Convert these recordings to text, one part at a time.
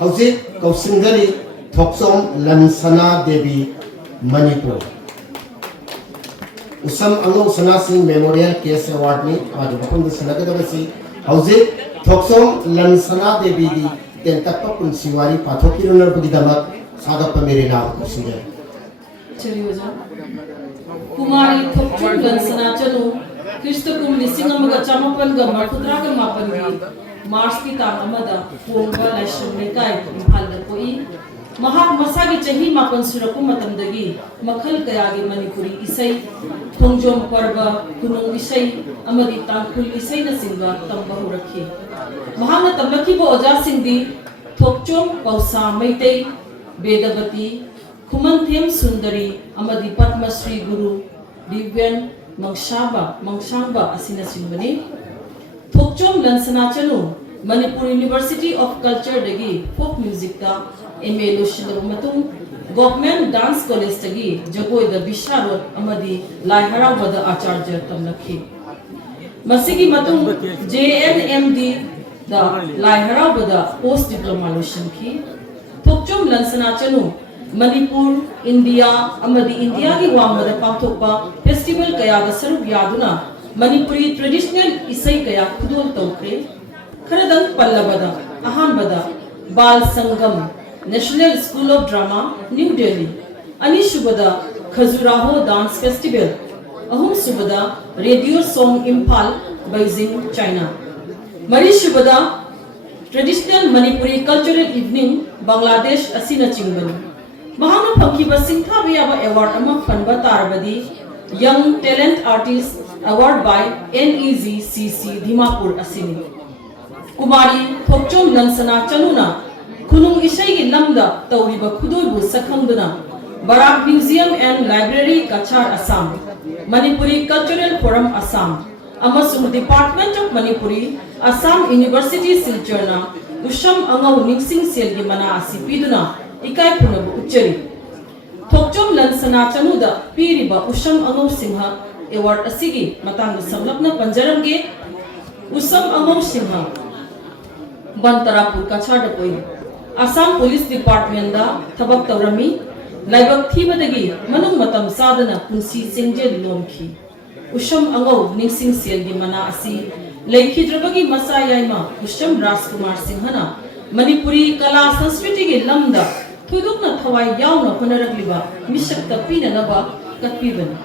हौजिक कौसिंगरी थोक्सोम लनसना देवी मणिपुर उसम अंगो सना Singh memorial case award नि आज बखम सनगदबसी हौजिक थोक्सोम लनसना देवी दी तेंतप पुनसिवारी पाथोकिरुनरबुगिदमक सागप मेरे नाम कौसिंगरी चरियोजा कुमारी थोक्चोम लनसना चनु क्रिस्तकुम लिसिंग अमगा चामपन ग मरकुत्रा ग मापन गी मार्च की तांग अमदा पोंगा लाइशन लेकाय इम्फाल द कोई महाक मसागी चही मापन सुरकु मतमदगी मखल कयागी मणिपुरी इसई थोंगजोम पर्व कुनुंग इसई अमदी तांगखुल इसई न सिंगा तंबा हुरखी महान तमलकी बो ओजा सिंदी थोक्चोम पौसा मैते वेदवती खुमनथेम सुंदरी अमदी पद्मश्री गुरु दिव्यन मंगशांबा असिना सिंबनी Thokchom Lansana Chanu Manipur university of culture दगी फोक म्यूजिक का एमए लोशिलब मतुंग गवर्नमेंट डांस कॉलेज दगी जगोय द बिशारोड अमदी लाइहरावद आचार्य तमलखी मसिगी मतुंग जेएनएमडी द लाइहरावद पोस्ट डिप्लोमा लोशनखी थोक्चोम लनसना चनु मणिपुर इंडिया अमदी इंडिया की वांगद पाथोपा फेस्टिवल कया द सरुप यादुना मणिपुरी ट्रेडिशनल इसई कया खुदोल तौखरे खरदंग पल्लबदा अहानबदा Bal Sangam national school of drama new Delhi अनिशुबदा Khajuraho dance festival अहुम सुबदा radio song Imphal Beijing China मरीशुबदा traditional Manipuri cultural evening Bangladesh असिना चिंगबनी महाना फंकीबा सिंथाबे याबा अवार्ड अमा फनबा तारबदी young talent artist award by NEGCC Dimapur असिनी कुमारी थोक्चोम लनसना चनुना खुनुंग इसई की लमदा तौरिबा खुदोइबु सखंगदना Barak museum and library Cachar Assam Manipuri cultural forum Assam अमसुंग department of Manipuri Assam university सिलचरना उशम अंगौ निक्सिंग सेल की मना असि पीदुना इकाई पुनबु उच्चरी थोक्चोम लनसना चनुदा पीरिबा उशम अंगौ सिंह अवार्ड असिगी मतंग संलग्न पंजरमगे उसम अंगौ सिंह बंतरापुर कछार पोई असम पुलिस डिपार्टमेंट दा थबक तौरमी लाइबक थीबदगी मनुंग मतम सादना पुंसी सेंजेल लोमखी उशम अंगौ निक्सिंग सेल की मना असि लेखिद्रबगी मसा याइमा उशम राजकुमार सिंहना मणिपुरी कला संस्कृति के लमदा थुदुकना थवाई यावना होनरगलिबा मिशक तपीननबा कत्पीबनी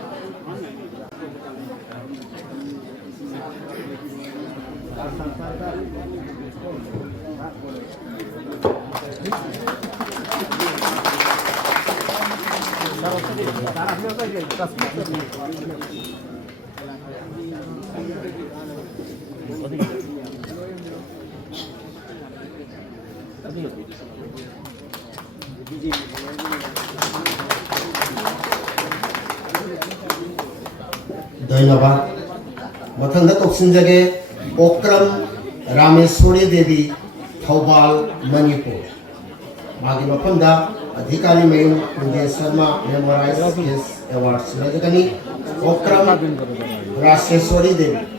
धन्यवाद मथंग तौसिंजगे ओक्रम रामेश्वरी देवी थौबाल मणिपुर मागी मफमदा अधिकारी मयूर कुंजे शर्मा मेमोराइज केस अवार्ड सिलगनी ओक्रम रामेश्वरी देवी